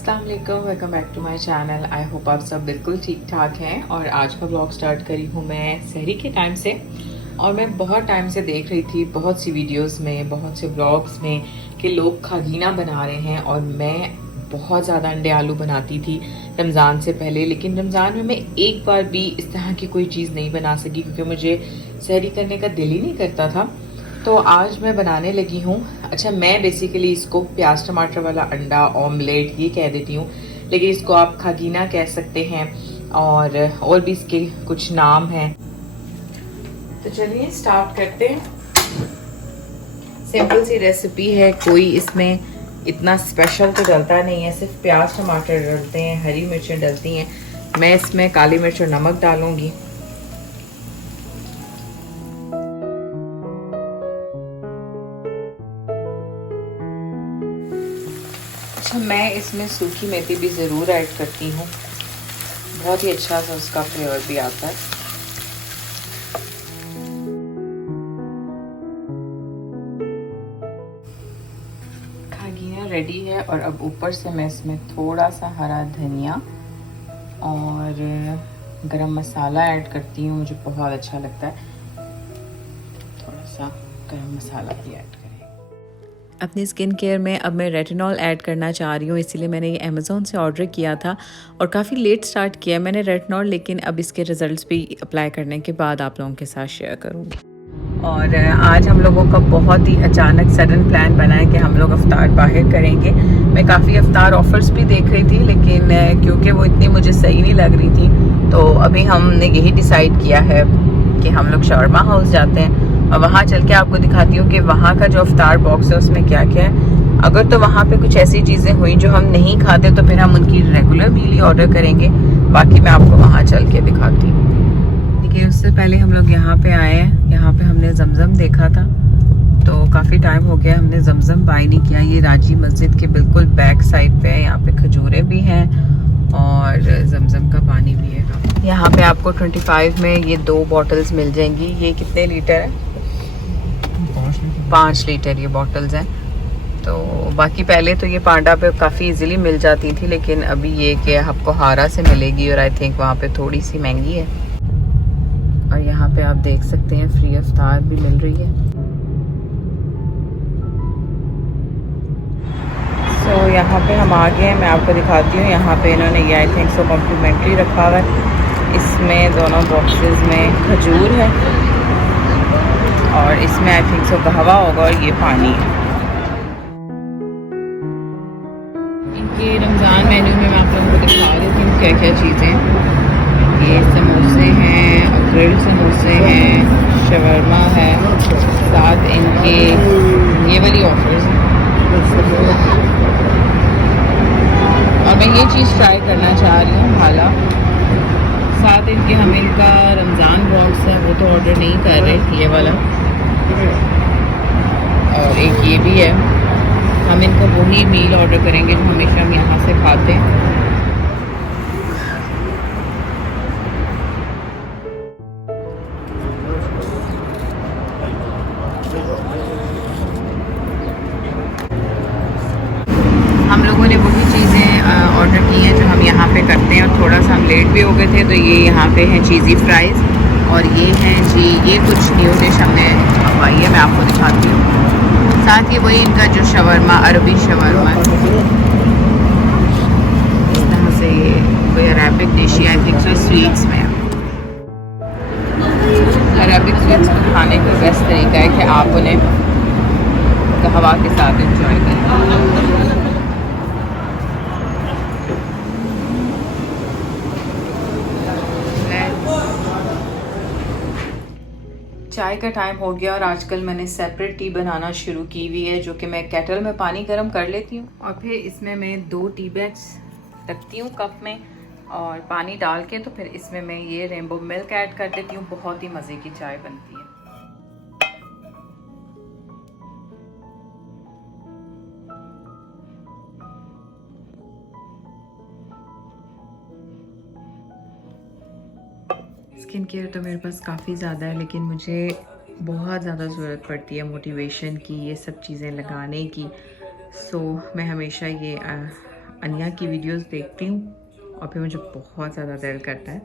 अस्सलाम वालेकुम, welcome back to my channel. I hope आप सब बिल्कुल ठीक ठाक हैं। और आज का ब्लॉग स्टार्ट करी हूँ मैं सहरी के टाइम से। और मैं बहुत टाइम से देख रही थी बहुत सी वीडियोस में, बहुत से ब्लॉग्स में कि लोग खागीना बना रहे हैं। और मैं बहुत ज़्यादा अंडे आलू बनाती थी रमज़ान से पहले, लेकिन रमज़ान में मैं एक बार भी इस तरह की कोई चीज़ नहीं बना सकी क्योंकि मुझे सहरी करने का दिल ही नहीं करता था। तो आज मैं बनाने लगी हूँ। अच्छा, मैं बेसिकली इसको प्याज टमाटर वाला अंडा ऑमलेट ये कह देती हूँ, लेकिन इसको आप खागीना कह सकते हैं और भी इसके कुछ नाम हैं। तो चलिए स्टार्ट करते हैं। सिंपल सी रेसिपी है, कोई इसमें इतना स्पेशल तो डलता नहीं है, सिर्फ प्याज टमाटर डलते हैं, हरी मिर्चें डलती हैं। मैं इसमें काली मिर्च और नमक डालूंगी। अच्छा, मैं इसमें सूखी मेथी भी ज़रूर ऐड करती हूँ, बहुत ही अच्छा सा उसका फ्लेवर भी आता है। खागीना रेडी है और अब ऊपर से मैं इसमें थोड़ा सा हरा धनिया और गरम मसाला ऐड करती हूँ, मुझे बहुत अच्छा लगता है। थोड़ा सा गरम मसाला भी ऐड करें। अपनी स्किन केयर में अब मैं रेटिनॉल ऐड करना चाह रही हूँ, इसीलिए मैंने ये अमेज़ोन से ऑर्डर किया था और काफ़ी लेट स्टार्ट किया मैंने रेटिनॉल, लेकिन अब इसके रिज़ल्ट्स भी अप्लाई करने के बाद आप लोगों के साथ शेयर करूँगी। और आज हम लोगों का बहुत ही अचानक सडन प्लान बना है कि हम लोग अफ्तार बाहर करेंगे। मैं काफ़ी अफ्तार ऑफ़र्स भी देख रही थी, लेकिन क्योंकि वो इतनी मुझे सही नहीं लग रही थी, तो अभी हमने यही डिसाइड किया है कि हम लोग शर्मा हाउस जाते हैं और वहाँ चल के आपको दिखाती हूँ कि वहाँ का जो अफ्तार बॉक्स है उसमें क्या क्या है। अगर तो वहाँ पे कुछ ऐसी चीज़ें हुई जो हम नहीं खाते तो फिर हम उनकी रेगुलर मील ही ऑर्डर करेंगे। बाकी मैं आपको वहाँ चल के दिखाती हूँ। देखिए, उससे पहले हम लोग यहाँ पे आए हैं। यहाँ पे हमने जमजम देखा था, तो काफ़ी टाइम हो गया हमने जमजम बाय नहीं किया। ये राजी मस्जिद के बिल्कुल बैक साइड पे है। यहाँ पे खजूरें भी हैं और जमजम का पानी भी है। यहाँ पे आपको 25 में ये 2 बॉटल्स मिल जाएंगी। ये कितने लीटर है? 5 लीटर ये बॉटल्स हैं। तो बाकी पहले तो ये पांडा पे काफ़ी इजीली मिल जाती थी, लेकिन अभी ये कि आपको हारा से मिलेगी और आई थिंक वहाँ पे थोड़ी सी महंगी है। और यहाँ पे आप देख सकते हैं फ्री अफ्तार भी मिल रही है। सो यहाँ पे हम आ गए हैं, मैं आपको दिखाती हूँ। यहाँ पे इन्होंने ये आई थिंक सो कॉम्प्लीमेंट्री रखा हुआ है। इसमें दोनों बॉक्सेस में खजूर है और इसमें आई थिंक सो कहवा होगा और ये पानी है। इनके रमज़ान मेन्यू में मैं आप लोगों को दिखा देती हूँ क्या क्या चीज़ें हैं। ये समोसे हैं, ग्रिल्ड समोसे हैं, शवरमा है, साथ इनके ये वाली ऑफर्स हैं। और मैं ये चीज़ ट्राई करना चाह रही हूँ हाला। साथ इनके हम इनका रमज़ान बॉक्स है वो तो ऑर्डर नहीं कर रहे, ये वाला। और एक ये भी है, हम इनका वही मील ऑर्डर करेंगे जो हमेशा हम यहाँ से खाते हैं। हम लोगों ने वही चीज़ें ऑर्डर की हैं जो हम यहाँ पे करते हैं और थोड़ा सा हम लेट भी हो गए थे। तो ये यहाँ पे हैं चीज़ी फ्राइज़ और ये हैं जी, ये कुछ न्यू डिश हमने मंगवाई है, मैं आपको दिखाती हूँ। साथ ही वही इनका जो शवरमा, अरबी शवरमा है, इस तरह से ये कोई अरबिक डिश है, आई थिंक सो स्वीट्स में। अरबिक स्वीट्स को खाने का बेस्ट तरीका है कि आप उन्हें कहवा के साथ इंजॉय करें। चाय का टाइम हो गया और आजकल मैंने सेपरेट टी बनाना शुरू की हुई है, जो कि मैं केटल में पानी गर्म कर लेती हूँ और फिर इसमें मैं 2 टी बैग्स रखती हूँ कप में और पानी डाल के, तो फिर इसमें मैं ये रेनबो मिल्क ऐड कर देती हूँ। बहुत ही मज़े की चाय बनती है। स्किन केयर तो मेरे पास काफ़ी ज़्यादा है, लेकिन मुझे बहुत ज़्यादा ज़रूरत पड़ती है मोटिवेशन की, ये सब चीज़ें लगाने की। सो मैं हमेशा ये अनिया की वीडियोस देखती हूँ और फिर मुझे बहुत ज़्यादा दिल करता है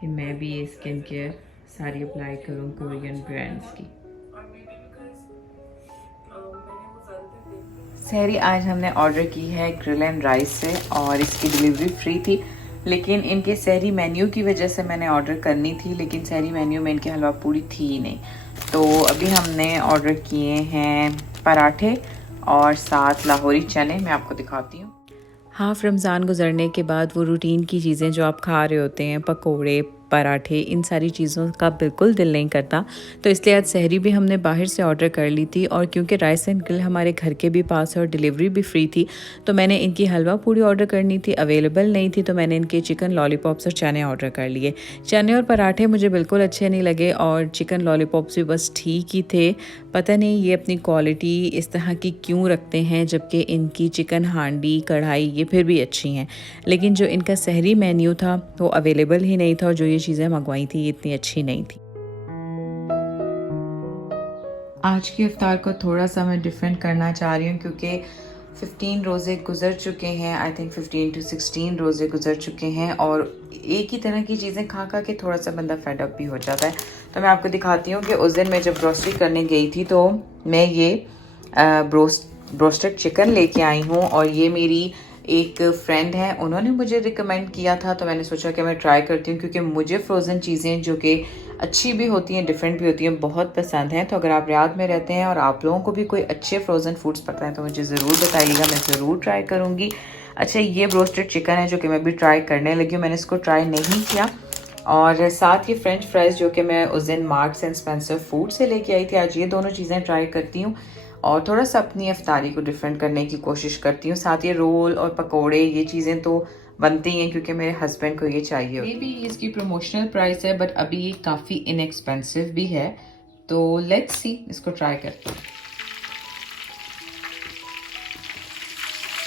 कि मैं भी ये स्किन केयर सारी अप्लाई करूँ कोरियन ब्रांड्स की। सहरी आज हमने ऑर्डर की है ग्रिल एंड राइस से और इसकी डिलीवरी फ्री थी, लेकिन इनके सहरी मेन्यू की वजह से मैंने ऑर्डर करनी थी, लेकिन सहरी मेन्यू में इनकी हलवा पूरी थी ही नहीं। तो अभी हमने ऑर्डर किए हैं पराठे और साथ लाहौरी चने। मैं आपको दिखाती हूँ। हाफ रमज़ान गुजरने के बाद वो रूटीन की चीज़ें जो आप खा रहे होते हैं, पकोड़े, पराठे, इन सारी चीज़ों का बिल्कुल दिल नहीं करता। तो इसलिए आज सहरी भी हमने बाहर से ऑर्डर कर ली थी और क्योंकि राइस एंड ग्रिल हमारे घर के भी पास है और डिलीवरी भी फ्री थी, तो मैंने इनकी हलवा पूरी ऑर्डर करनी थी, अवेलेबल नहीं थी, तो मैंने इनके चिकन लॉलीपॉप्स और चने ऑर्डर कर लिए। चने और पराठे मुझे बिल्कुल अच्छे नहीं लगे और चिकन लॉलीपॉप्स भी बस ठीक ही थे। पता नहीं ये अपनी क्वालिटी इस तरह की क्यों रखते हैं, जबकि इनकी चिकन हांडी, कढ़ाई ये फिर भी अच्छी हैं। लेकिन जो इनका सहरी मेन्यू था वो अवेलेबल ही नहीं था और जो ये चीज़ें मंगवाई थी ये इतनी अच्छी नहीं थी। आज की इफ्तार को थोड़ा सा मैं डिफरेंट करना चाह रही हूँ क्योंकि 15 रोज़े गुजर चुके हैं। आई थिंक 15 to 16 रोज़े गुजर चुके हैं और एक ही तरह की चीज़ें खा खा के थोड़ा सा बंदा फेड अप भी हो जाता है। तो मैं आपको दिखाती हूँ कि उस दिन मैं जब ग्रोसरी करने गई थी तो मैं ये ब्रोस्टेड चिकन लेके आई हूँ और ये मेरी एक फ्रेंड है, उन्होंने मुझे रिकमेंड किया था, तो मैंने सोचा कि मैं ट्राई करती हूँ क्योंकि मुझे फ्रोज़न चीज़ें जो कि अच्छी भी होती हैं, डिफरेंट भी होती हैं, बहुत पसंद हैं। तो अगर आप रियाद में रहते हैं और आप लोगों को भी कोई अच्छे फ्रोज़न फूड्स पता है तो मुझे ज़रूर बताइएगा, मैं ज़रूर ट्राई करूँगी। अच्छा, ये ब्रोस्टेड चिकन है जो कि मैं भी ट्राई करने लगी हूँ, मैंने इसको ट्राई नहीं किया। और साथ ही फ्रेंच फ्राइज़ जो कि मैं उस दिन मार्क्स एंड स्पेंसर फूड से लेके आई थी, आज ये दोनों चीज़ें ट्राई करती हूँ और थोड़ा सा अपनी इफ्तारी को डिफरेंट करने की कोशिश करती हूँ। साथ ही रोल और पकोड़े ये चीज़ें तो बनती हैं क्योंकि मेरे हस्बैंड को ये चाहिए। मे बी इसकी प्रमोशनल प्राइस है बट अभी ये काफ़ी इनएक्सपेंसिव भी है, तो लेट्स सी, इसको ट्राई करते हैं।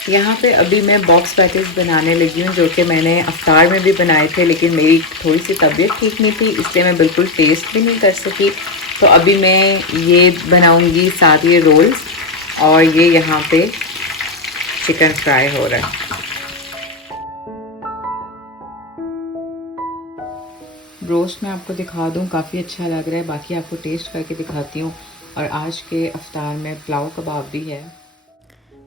यहाँ पे अभी मैं बॉक्स पैकेज बनाने लगी हूँ जो कि मैंने अफ्तार में भी बनाए थे, लेकिन मेरी थोड़ी सी तबीयत ठीक नहीं थी इसलिए मैं बिल्कुल टेस्ट भी नहीं कर सकी। तो अभी मैं ये बनाऊँगी, साथ ये रोल्स और ये यहाँ पे चिकन फ्राई हो रहा है। रोस्ट मैं आपको दिखा दूँ, काफ़ी अच्छा लग रहा है, बाकी आपको टेस्ट करके दिखाती हूँ। और आज के अफ्तार में पुलाव कबाब भी है।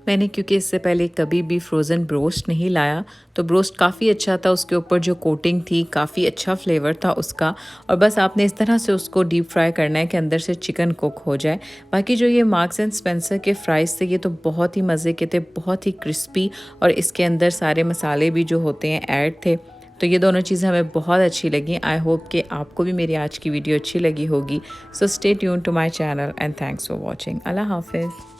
मैंने क्योंकि इससे पहले कभी भी फ्रोज़न ब्रोस्ट नहीं लाया, तो ब्रोस्ट काफ़ी अच्छा था, उसके ऊपर जो कोटिंग थी काफ़ी अच्छा फ्लेवर था उसका, और बस आपने इस तरह से उसको डीप फ्राई करना है कि अंदर से चिकन कुक हो जाए। बाकी जो ये मार्क्स एंड स्पेंसर के फ्राइज़ थे ये तो बहुत ही मज़े के थे, बहुत ही क्रिस्पी, और इसके अंदर सारे मसाले भी जो होते हैं ऐड थे। तो ये दोनों चीज़ें हमें बहुत अच्छी लगी। आई होप कि आपको भी मेरी आज की वीडियो अच्छी लगी होगी। So stay tune to my channel and thanks for watching. अल्लाह हाफिज़।